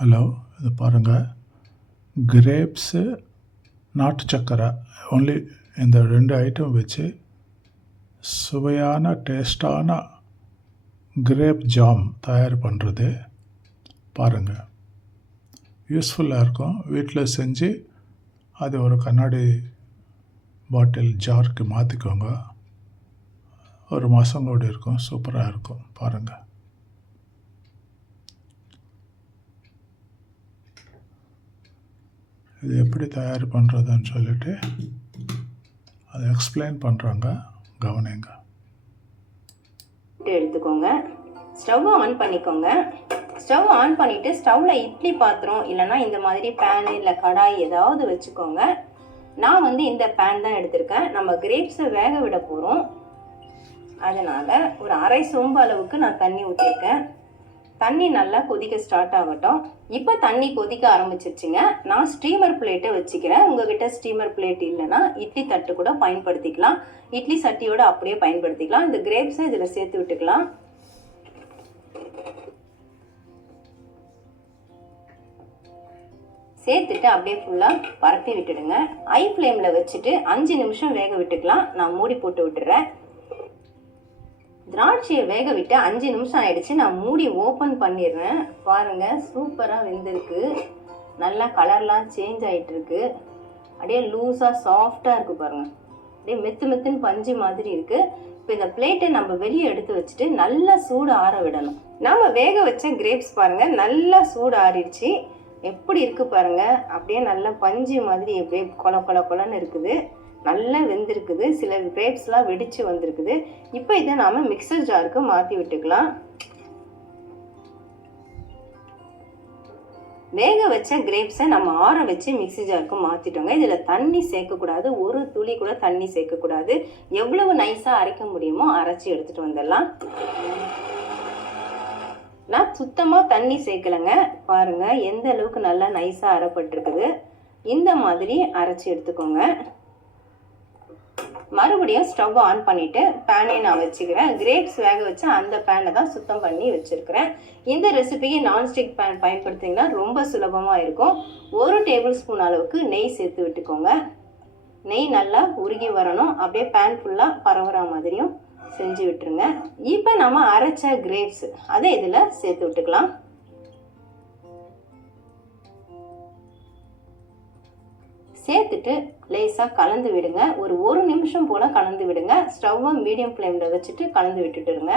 Hello, இது பாருங்கள். Grapes, நாட்டு சக்கரை ஒன்லி இந்த 2 ஐட்டம் வச்சு சுவையான டேஸ்டான கிரேப் ஜாம் தயார் பண்ணுறது பாருங்கள். யூஸ்ஃபுல்லாக இருக்கும். வீட்டில் செஞ்சு அது ஒரு கண்ணாடி பாட்டில் ஜாருக்கு மாற்றிக்கோங்க. ஒரு மாதம் கூட இருக்கும். சூப்பராக இருக்கும். பாருங்கள். இது எப்படி தயார் பண்ணுறதுன்னு சொல்லிட்டு அதை எக்ஸ்பிளைன் பண்ணுறாங்க, கவனிங்க. எடுத்துக்கோங்க. ஸ்டவ் ஆன் பண்ணிக்கோங்க. ஸ்டவ் ஆன் பண்ணிவிட்டு ஸ்டவ்வில் இட்லி பாத்திரம் இல்லைனா இந்த மாதிரி பேனு இல்லை கடாய் ஏதாவது வச்சுக்கோங்க. நான் இந்த பேன் தான் எடுத்திருக்கேன். நம்ம கிரேப்ஸை வேக விட போகிறோம். அதனால் ஒரு அரை சொம்பு அளவுக்கு நான் தண்ணி ஊற்றிருக்கேன். தண்ணி நல்லா கொதிக்க ஸ்டார்ட் ஆகட்டும். இப்போ தண்ணி கொதிக்க ஆரம்பிச்சிருச்சுங்க. நான் ஸ்டீமர் பிளேட்டை வச்சுக்கிறேன். உங்ககிட்ட ஸ்டீமர் பிளேட் இல்லைன்னா இட்லி தட்டு கூட பயன்படுத்திக்கலாம். இட்லி சட்டியோட அப்படியே பயன்படுத்திக்கலாம். இந்த கிரேப்ஸை இதில் சேர்த்து விட்டுக்கலாம். சேர்த்துட்டு அப்படியே ஃபுல்லாக பரப்பி விட்டுடுங்க. ஹை ஃப்ளேமில் வச்சுட்டு 5 நிமிஷம் வேக விட்டுக்கலாம். நான் மூடி போட்டு விட்டுறேன். திராட்சையை வேக விட்டு 5 நிமிஷம் ஆயிடுச்சு. நான் மூடி ஓப்பன் பண்ணிடுறேன். பாருங்கள், சூப்பராக வெந்திருக்கு. நல்லா கலர்லாம் சேஞ்ச் ஆகிட்டு இருக்கு. அப்படியே லூஸாக சாஃப்டாக இருக்குது பாருங்கள். அப்படியே மெத்துன்னு பஞ்சு மாதிரி இருக்குது. இப்போ இந்த பிளேட்டை நம்ம வெளியே எடுத்து வச்சுட்டு நல்லா சூடு ஆற விடணும். நாம் வேக வச்ச கிரேப்ஸ் பாருங்கள், நல்லா சூடு ஆறிடுச்சு. எப்படி இருக்குது பாருங்கள். அப்படியே நல்லா பஞ்சு மாதிரி அப்படியே கொலன்னு இருக்குது. நல்லா வெந்திருக்குது. சில கிரேப்ஸ்லாம் வெடிச்சு வந்திருக்குது. இப்போ இதை நாம் மிக்சர் ஜாருக்கு மாற்றி விட்டுக்கலாம். வேக வச்ச கிரேப்ஸை நம்ம ஆற வச்சு மிக்ஸி ஜாருக்கு மாற்றிட்டோங்க. இதில் தண்ணி சேர்க்கக்கூடாது. ஒரு துளி கூட தண்ணி சேர்க்கக்கூடாது. எவ்வளவு நைஸாக அரைக்க முடியுமோ அரைச்சி எடுத்துகிட்டு வந்துடலாம். நான் சுத்தமாக தண்ணி சேர்க்கலைங்க. பாருங்கள் எந்த அளவுக்கு நல்லா நைஸாக அரைப்பட்டிருக்குது. இந்த மாதிரி அரைச்சி எடுத்துக்கோங்க. மறுபடியும் ஸ்டவ் ஆன் பண்ணிவிட்டு பேனை நான் வச்சுக்கிறேன். கிரேப்ஸ் வேக வச்சு அந்த பேனை தான் சுத்தம் பண்ணி வச்சுருக்கிறேன். இந்த ரெசிபிக்கு நான்ஸ்டிக் பேன் பயன்படுத்திங்கன்னா ரொம்ப சுலபமாக இருக்கும். 1 டேபிள் ஸ்பூன் அளவுக்கு நெய் சேர்த்து விட்டுக்கோங்க. நெய் நல்லா உருகி வரணும். அப்படியே பேன் ஃபுல்லாக பரவுற மாதிரியும் செஞ்சு விட்டுருங்க. இப்போ நம்ம அரைச்ச கிரேப்ஸ் அதை இதில் சேர்த்து விட்டுக்கலாம். சேர்த்துட்டு லேசாக கலந்து விடுங்க. ஒரு நிமிஷம் போல் கலந்து விடுங்க. ஸ்டவ்வை மீடியம் ஃப்ளேமில் வச்சுட்டு கலந்து விட்டுட்டுருங்க.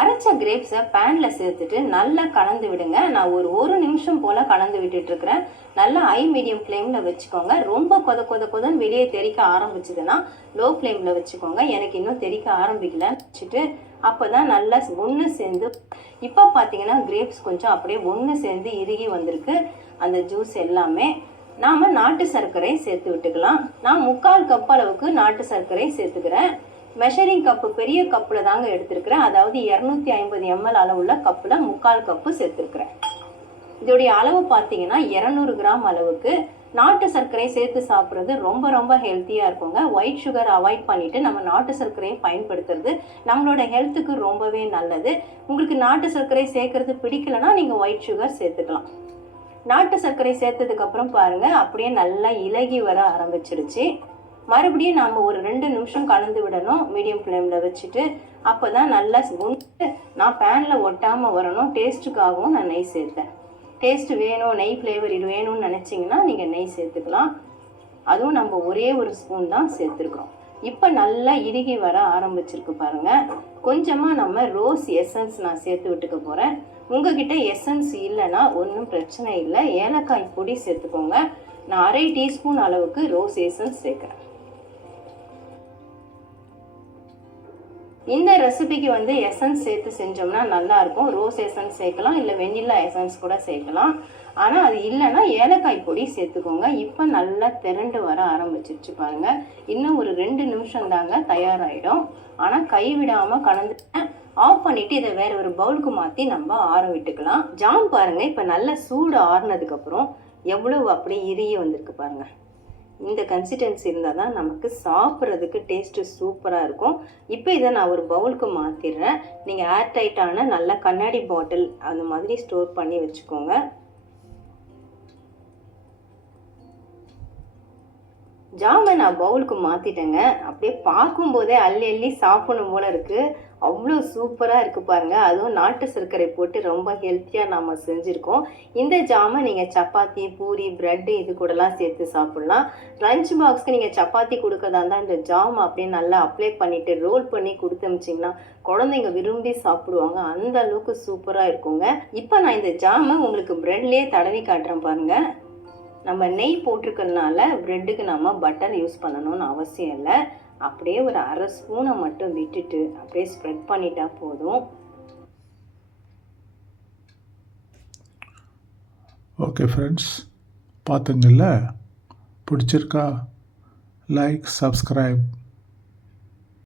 அரைச்ச கிரேப்ஸை பேனில் சேர்த்துட்டு நல்லா கலந்து விடுங்க. நான் ஒரு நிமிஷம் போல் கலந்து விட்டுட்டுருக்கிறேன். நல்லா ஹை மீடியம் ஃப்ளேமில் வச்சுக்கோங்க. ரொம்ப கொதன்னு வெளியே தெறிக்க ஆரம்பிச்சதுன்னா லோ ஃப்ளேமில் வச்சுக்கோங்க. எனக்கு இன்னும் தெறிக்க ஆரம்பிக்கல வச்சுட்டு அப்போ தான் நல்லா ஒன்று சேர்ந்து இப்போ பார்த்தீங்கன்னா கிரேப்ஸ் கொஞ்சம் அப்படியே ஒன்று சேர்ந்து இறுகி வந்திருக்கு. அந்த ஜூஸ் எல்லாமே நாம் நாட்டு சர்க்கரை சேர்த்து விட்டுக்கலாம். நான் 3/4 கப் அளவுக்கு நாட்டு சர்க்கரை சேர்த்துக்கிறேன். மெஷரிங் கப்பு பெரிய கப்பில் தாங்க எடுத்துருக்கிறேன். அதாவது 250 ml அளவுள்ள கப்பில் 3/4 கப்பு சேர்த்துருக்குறேன். இதோடைய அளவு பார்த்தீங்கன்னா 200 கிராம் அளவுக்கு. நாட்டு சர்க்கரை சேர்த்து சாப்பிட்றது ரொம்ப ஹெல்த்தியாக இருக்குங்க. ஒயிட் சுகர் அவாய்ட் பண்ணிவிட்டு நம்ம நாட்டு சர்க்கரையை பயன்படுத்துறது நம்மளோட ஹெல்த்துக்கு ரொம்பவே நல்லது. உங்களுக்கு நாட்டு சர்க்கரை சேர்க்கறது பிடிக்கலைன்னா நீங்கள் ஒயிட் சுகர் சேர்த்துக்கலாம். நாட்டு சர்க்கரை சேர்த்ததுக்கப்புறம் பாருங்கள் அப்படியே நல்லா இலகி வர ஆரம்பிச்சிருச்சு. மறுபடியும் நாம் ஒரு 2 நிமிஷம் கலந்து விடணும் மீடியம் ஃப்ளேமில் வச்சுட்டு. அப்போ தான் நல்லா நான் பேனில் ஒட்டாமல் வரணும். டேஸ்ட்டுக்காகவும் நான் நெய் சேர்த்தேன். டேஸ்ட்டு வேணும், நெய் ஃப்ளேவர் இது வேணும்னு நினச்சிங்கன்னா நீங்கள் நெய் சேர்த்துக்கலாம். அதுவும் நம்ம ஒரே ஒரு ஸ்பூன் தான் சேர்த்துருக்கோம். இப்போ நல்லா இறுகி வர ஆரம்பிச்சிருக்கு பாருங்கள். கொஞ்சமாக நம்ம ரோஸ் எசன்ஸ் நான் சேர்த்து விட்டுக்க போகிறேன். உங்ககிட்ட எசன்ஸ் இல்லைன்னா ஒன்றும் பிரச்சனை இல்லை. ஏலக்காய் பொடி சேர்த்துக்கோங்க. நான் 1/2 டீஸ்பூன் அளவுக்கு ரோஸ் எசன்ஸ் சேர்க்குறேன். இந்த ரெசிபிக்கு எசன்ஸ் சேர்த்து செஞ்சோம்னா நல்லாயிருக்கும். ரோஸ் எசன்ஸ் சேர்க்கலாம், இல்லை வெண்ணிலா எசன்ஸ் கூட சேர்க்கலாம். ஆனால் அது இல்லைன்னா ஏலக்காய் பொடி சேர்த்துக்கோங்க. இப்போ நல்லா திரண்டு வர ஆரம்பிச்சிருச்சு பாருங்கள். இன்னும் ஒரு 2 நிமிஷம் தாங்க தயாராகிடும். ஆனால் கைவிடாமல் கலந்து ஆஃப் பண்ணிவிட்டு இதை வேறு ஒரு பவுலுக்கு மாற்றி நம்ம ஆற விட்டுக்கலாம். ஜாம் பாருங்கள் இப்போ நல்லா சூடு ஆறுனதுக்கப்புறம் எவ்வளவு அப்படியே இறுகி வந்திருக்கு பாருங்கள். இந்த கன்சிஸ்டன்சி இருந்தால் தான் நமக்கு சாப்பிட்றதுக்கு டேஸ்ட்டு சூப்பராக இருக்கும். இப்போ இதை நான் ஒரு பவுலுக்கு மாற்றிடுறேன். நீங்கள் ஏர் டைட்டான நல்ல கண்ணாடி பாட்டில் அந்த மாதிரி ஸ்டோர் பண்ணி வச்சுக்கோங்க. ஜாமை நான் பவுலுக்கு மாற்றிட்டேங்க. அப்படியே பார்க்கும்போதே அள்ளி அள்ளி சாப்பிடணும் போல இருக்குது. அவ்வளோ சூப்பராக இருக்குது பாருங்கள். அதுவும் நாட்டு சர்க்கரை போட்டு ரொம்ப ஹெல்த்தியாக நாம் செஞ்சுருக்கோம். இந்த ஜாமை நீங்கள் சப்பாத்தி, பூரி, ப்ரெட்டு இது கூடலாம் சேர்த்து சாப்பிட்லாம். லஞ்ச் பாக்ஸ்க்கு நீங்கள் சப்பாத்தி கொடுக்கறதா இருந்தால் இந்த ஜாம் அப்படியே நல்லா அப்ளை பண்ணிவிட்டு ரோல் பண்ணி கொடுத்து அனுப்பிச்சிங்கன்னா குழந்தைங்க விரும்பி சாப்பிடுவாங்க. அந்த அளவுக்கு சூப்பராக இருக்குங்க. இப்போ நான் இந்த ஜாமை உங்களுக்கு ப்ரெட்லேயே தடவி காட்டுறேன் பாருங்கள். நம்ம நெய் போட்டிருக்கறதுனால ப்ரெட்டுக்கு நம்ம பட்டர் யூஸ் பண்ணணும்னு அவசியம் இல்லை. அப்படியே ஒரு அரை ஸ்பூனை மட்டும் விட்டுட்டு அப்படியே ஸ்ப்ரெட் பண்ணிட்டா போதும். ஓகே ஃப்ரெண்ட்ஸ், பார்த்துங்கள்ல, பிடிச்சிருக்கா? Like, subscribe